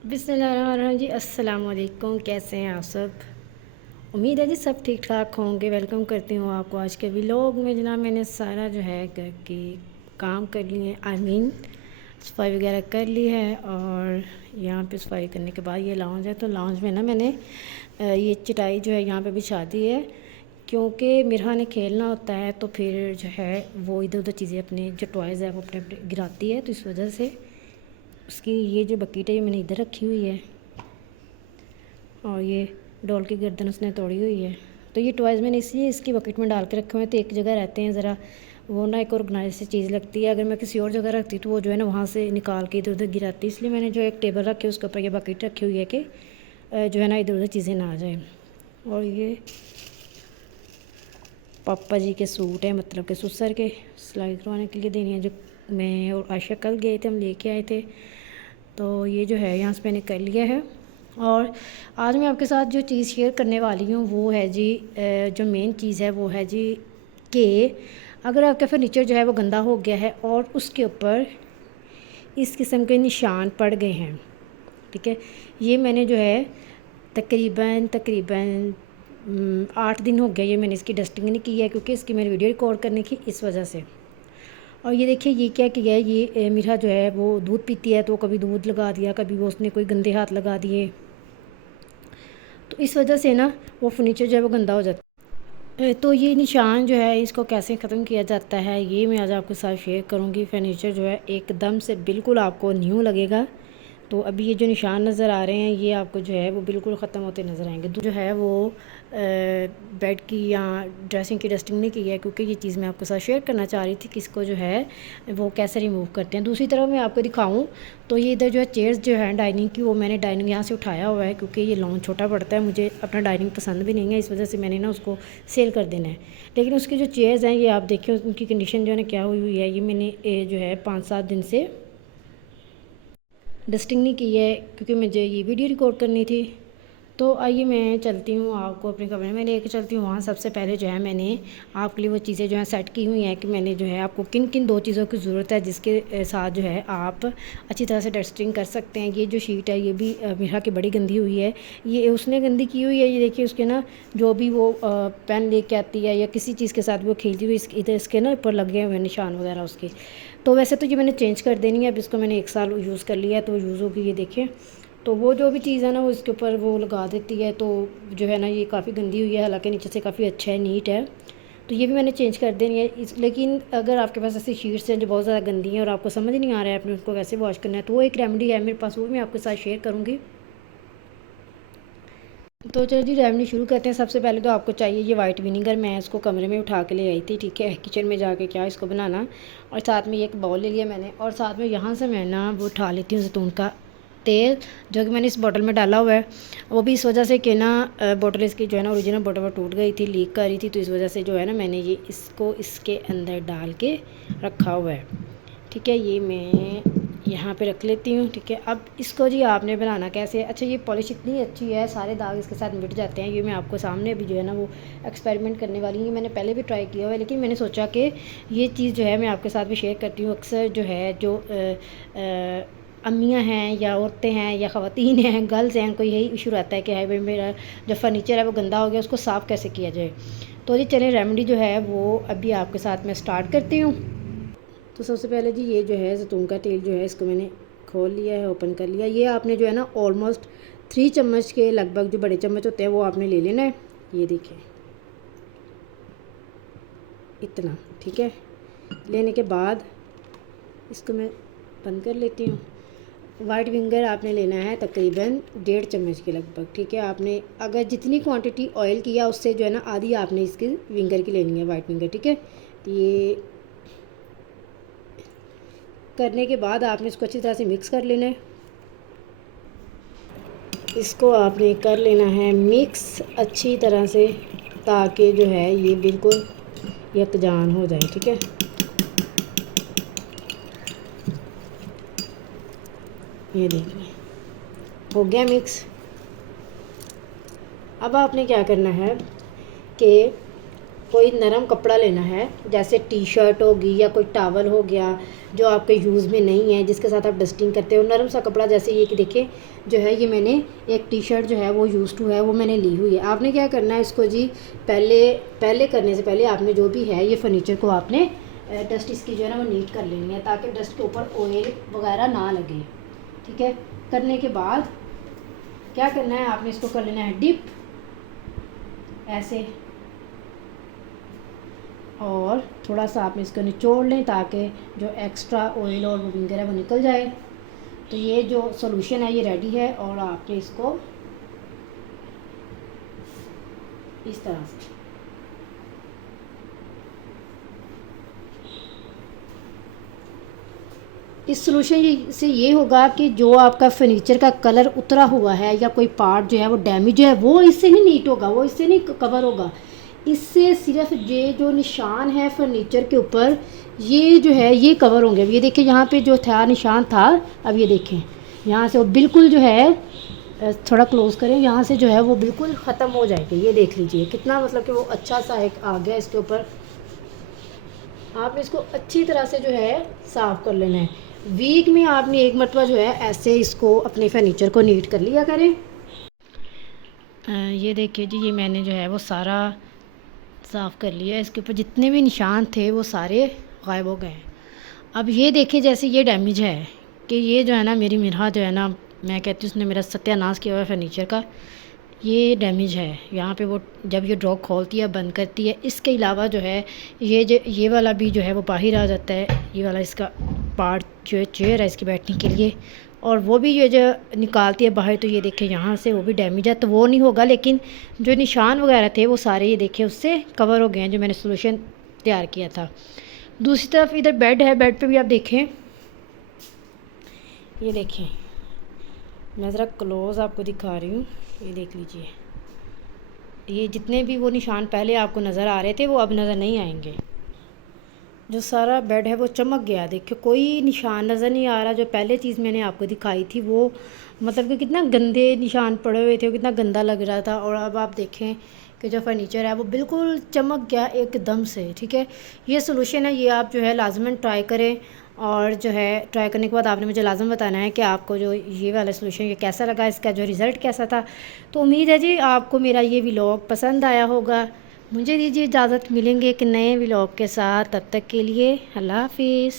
बिस्मिल्लाहिर्रहमानिर्रहीम जी। अस्सलाम वालेकुम। कैसे हैं आप सब? उम्मीद है जी सब ठीक ठाक होंगे। वेलकम करती हूँ आपको आज के व्लॉग में। जनाब मैंने सारा जो है घर की काम कर लिए, सफाई वगैरह कर ली है। और यहाँ पे सफाई करने के बाद ये लाउंज है, तो लाउंज में ना मैंने ये चटाई जो है यहाँ पे बिछा दी है, क्योंकि मिरहा ने खेलना होता है तो फिर जो है वो इधर उधर चीज़ें अपने जो टॉयज़ है वो अपने अपने गिराती है, तो इस वजह से उसकी ये जो बकेट है ये मैंने इधर रखी हुई है। और ये डॉल की गर्दन उसने तोड़ी हुई है, तो ये टॉयज़ मैंने इसलिए इसकी बकेट में डाल के रखे हुए हैं, तो एक जगह रहते हैं ज़रा वो ना एक ऑर्गेनाइज सी चीज़ लगती है। अगर मैं किसी और जगह रखती तो वो जो है ना वहाँ से निकाल के इधर उधर गिराती, इसलिए मैंने जो एक टेबल रखी है उसके ऊपर ये बकेट रखी हुई है कि जो है ना इधर उधर चीज़ें ना आ जाए। और ये पापा जी के सूट है, मतलब के सुसर के सिलाई करवाने के लिए देनी है, जो मैं और आयशा कल गए थे, हम लेके आए थे। तो ये जो है यहाँ से मैंने कर लिया है। और आज मैं आपके साथ जो चीज़ शेयर करने वाली हूँ वो है जी, जो मेन चीज़ है वो है जी कि अगर आपका फर्नीचर जो है वो गंदा हो गया है और उसके ऊपर इस किस्म के निशान पड़ गए हैं, ठीक है। ये मैंने जो है तकरीबन 8 दिन हो गए ये मैंने इसकी डस्टिंग नहीं की है, क्योंकि इसकी मैंने वीडियो रिकॉर्ड करने की इस वजह से। और ये देखिए ये क्या किया है, ये मीरा जो है वो दूध पीती है, तो कभी दूध लगा दिया, कभी वो उसने कोई गंदे हाथ लगा दिए, तो इस वजह से ना वो फर्नीचर जो है वो गंदा हो जाता है। तो ये निशान जो है इसको कैसे ख़त्म किया जाता है ये मैं आज आपके साथ शेयर करूँगी। फर्नीचर जो है एकदम से बिल्कुल आपको न्यू लगेगा। तो अभी ये जो निशान नज़र आ रहे हैं ये आपको जो है वो बिल्कुल ख़त्म होते नज़र आएंगे। जो है वो बेड की या ड्रेसिंग की डस्टिंग नहीं की है, क्योंकि ये चीज़ मैं आपके साथ शेयर करना चाह रही थी कि इसको जो है वो कैसे रिमूव करते हैं। दूसरी तरफ मैं आपको दिखाऊं तो ये इधर जो है चेयर्स जो है डाइनिंग की, वो मैंने डाइनिंग यहाँ से उठाया हुआ है, क्योंकि ये लॉन छोटा पड़ता है, मुझे अपना डाइनिंग पसंद भी नहीं है, इस वजह से मैंने ना उसको सेल कर देना है। लेकिन उसकी जो चेयर्स हैं ये आप देखिए उनकी कंडीशन जो है क्या हुई हुई है। ये मैंने जो है 5-7 दिन से डस्टिंग नहीं की है, क्योंकि मुझे ये वीडियो रिकॉर्ड करनी थी। तो आइए मैं चलती हूँ आपको अपने कमरे में लेके चलती हूँ। वहाँ सबसे पहले जो है मैंने आपके लिए वो चीज़ें जो है सेट की हुई हैं कि मैंने जो है आपको किन किन 2 चीज़ों की ज़रूरत है जिसके साथ जो है आप अच्छी तरह से डस्टिंग कर सकते हैं। ये जो शीट है ये भी मेरा की बड़ी गंदी हुई है, ये उसने गंदी की हुई है। ये देखिए उसके ना जो भी वो पेन लेके आती है या किसी चीज़ के साथ वो खेलती हुई इधर इसके ना ऊपर लगे हुए निशान वगैरह उसके। तो वैसे तो ये मैंने चेंज कर देनी है, अब इसको मैंने 1 साल यूज़ कर लिया है तो यूज़ होगी। ये देखिए तो वो जो भी चीज़ है ना वो इसके ऊपर वो लगा देती है, तो जो है ना ये काफ़ी गंदी हुई है, हालांकि नीचे से काफ़ी अच्छा है, नीट है। तो ये भी मैंने चेंज कर देनी है लेकिन अगर आपके पास ऐसी शीट्स हैं जो बहुत ज़्यादा गंदी हैं और आपको समझ नहीं आ रहा है आपने उसको कैसे वॉश करना है, तो वो एक रेमेडी है मेरे पास, वो भी मैं आपके साथ शेयर करूँगी। तो चलो जी रेमेडी शुरू करते हैं। सबसे पहले तो आपको चाहिए ये वाइट विनीगर, मैं इसको कमरे में उठा के ले आई थी, ठीक है, किचन में जाके क्या इसको बनाना। और साथ में एक बाउल ले लिया मैंने, और साथ में यहाँ से मैं ना वो उठा लेती हूँ जैतून का तेल, जो कि मैंने इस बॉटल में डाला हुआ है। वो भी इस वजह से कि ना बॉटल इसकी जो है ना ओरिजिनल बॉटल में टूट गई थी, लीक कर रही थी, तो इस वजह से जो है ना मैंने ये इसको इसके अंदर डाल के रखा हुआ है, ठीक है। ये मैं यहाँ पे रख लेती हूँ, ठीक है। अब इसको जी आपने बनाना कैसे है। अच्छा ये पॉलिश इतनी अच्छी है, सारे दाग इसके साथ मिट जाते हैं। ये मैं आपको सामने भी जो है ना वो एक्सपेरिमेंट करने वाली हूँ। मैंने पहले भी ट्राई किया हुआ है, लेकिन मैंने सोचा कि ये चीज़ जो है मैं आपके साथ भी शेयर करती हूँ। अक्सर जो है जो अम्मियाँ हैं या औरतें हैं या ख़वातीन हैं, गर्ल्स हैं, कोई यही इशू रहता है कि है भाई मेरा जो फर्नीचर है वो गंदा हो गया, उसको साफ़ कैसे किया जाए। तो जी चलिए रेमेडी जो है वो अभी आपके साथ मैं स्टार्ट करती हूँ। तो सबसे पहले जी ये जो है जैतून का तेल जो है इसको मैंने खोल लिया है, ओपन कर लिया। ये आपने जो है ना ऑलमोस्ट 3 चम्मच के लगभग, जो बड़े चम्मच होते हैं वो आपने ले लेना है। ये देखिए इतना, ठीक है। लेने के बाद इसको मैं बंद कर लेती हूँ। वाइट विंगर आपने लेना है तकरीबन 1.5 चम्मच के लगभग, ठीक है। आपने अगर जितनी क्वांटिटी ऑयल किया उससे जो है ना आधी आपने इसकी विंगर की लेनी है, वाइट विंगर, ठीक है। तो ये करने के बाद आपने इसको अच्छी तरह से मिक्स कर लेना है। इसको आपने कर लेना है मिक्स अच्छी तरह से, ताकि जो है ये बिल्कुल यकजान हो जाए, ठीक है। ये देखिए हो गया मिक्स। अब आपने क्या करना है कि कोई नरम कपड़ा लेना है, जैसे टी शर्ट होगी या कोई टावल हो गया जो आपके यूज़ में नहीं है, जिसके साथ आप डस्टिंग करते हो, नरम सा कपड़ा। जैसे ये कि देखिए जो है ये मैंने एक टी शर्ट जो है वो यूज़ टू है वो मैंने ली हुई है। आपने क्या करना है इसको जी, पहले करने से पहले आपने जो भी है ये फर्नीचर को आपने डस्ट इसकी जो है ना वो नीट कर लेनी है, ताकि डस्ट के ऊपर ऑयल वगैरह ना लगे। ठीक है, करने के बाद क्या करना है, आपने इसको कर लेना है डिप ऐसे, और थोड़ा सा आपने इसको निचोड़ लें ताकि जो एक्स्ट्रा ऑयल और वो वगैरह वो निकल जाए। तो ये जो सॉल्यूशन है ये रेडी है, और आपने इसको इस तरह से इस सोल्यूशन से ये होगा कि जो आपका फर्नीचर का कलर उतरा हुआ है या कोई पार्ट जो है वो डैमेज है, वो इससे नहीं नीट होगा, वो इससे नहीं कवर होगा। इससे सिर्फ ये जो निशान है फर्नीचर के ऊपर, ये जो है ये कवर होंगे। अब ये देखिए यहाँ पे जो था निशान था, अब ये देखें यहाँ से वो बिल्कुल जो है, थोड़ा क्लोज करें, यहाँ से जो है वो बिल्कुल ख़त्म हो जाएगी। ये देख लीजिए कितना मतलब कि वो अच्छा सा एक आ गया इसके ऊपर। आपने इसको अच्छी तरह से जो है साफ़ कर लेना है। वीक में आपने एक मरतबा जो है ऐसे इसको अपने फर्नीचर को नीट कर लिया करें। ये देखिए जी, ये मैंने जो है वो सारा साफ़ कर लिया। इसके ऊपर जितने भी निशान थे वो सारे गायब हो गए। अब ये देखिए जैसे ये डैमेज है कि ये जो है ना मेरी मिरहा जो है ना, मैं कहती हूँ उसने मेरा सत्यानाश किया हुआ है फर्नीचर का। ये डैमेज है यहाँ पे, वो जब ये ड्रॉ खोलती है बंद करती है। इसके अलावा जो है ये वाला भी जो है वो बाहर आ जाता है, ये वाला इसका पार्ट जो है चेयर है इसकी बैठने के लिए, और वो भी ये जो निकालती है बाहर। तो ये देखें यहाँ से वो भी डैमेज है, तो वो नहीं होगा, लेकिन जो निशान वगैरह थे वो सारे ये देखें उससे कवर हो गए हैं जो मैंने सोल्यूशन तैयार किया था। दूसरी तरफ इधर बेड है, बेड पे भी आप देखें, ये देखें, मैं ज़रा क्लोज़ आपको दिखा रही हूँ, ये देख लीजिए। ये जितने भी वो निशान पहले आपको नज़र आ रहे थे वो अब नज़र नहीं आएंगे। जो सारा बेड है वो चमक गया, देखिए कोई निशान नज़र नहीं आ रहा। जो पहले चीज़ मैंने आपको दिखाई थी वो मतलब कि कितना गंदे निशान पड़े हुए थे, वो कितना गंदा लग रहा था, और अब आप देखें कि जो फर्नीचर है वो बिल्कुल चमक गया एकदम से। ठीक है, ये सोल्यूशन है, ये आप जो है लाजमन ट्राई करें, और जो है ट्राई करने के बाद आपने मुझे लाजम बताना है कि आपको जो ये वाला सोल्यूशन ये कैसा लगा, इसका जो रिज़ल्ट कैसा था। तो उम्मीद है जी आपको मेरा ये व्लॉग पसंद आया होगा। मुझे दीजिए इजाज़त, मिलेंगे एक नए व्लॉग के साथ, तब तक के लिए अल्लाह हाफिज़।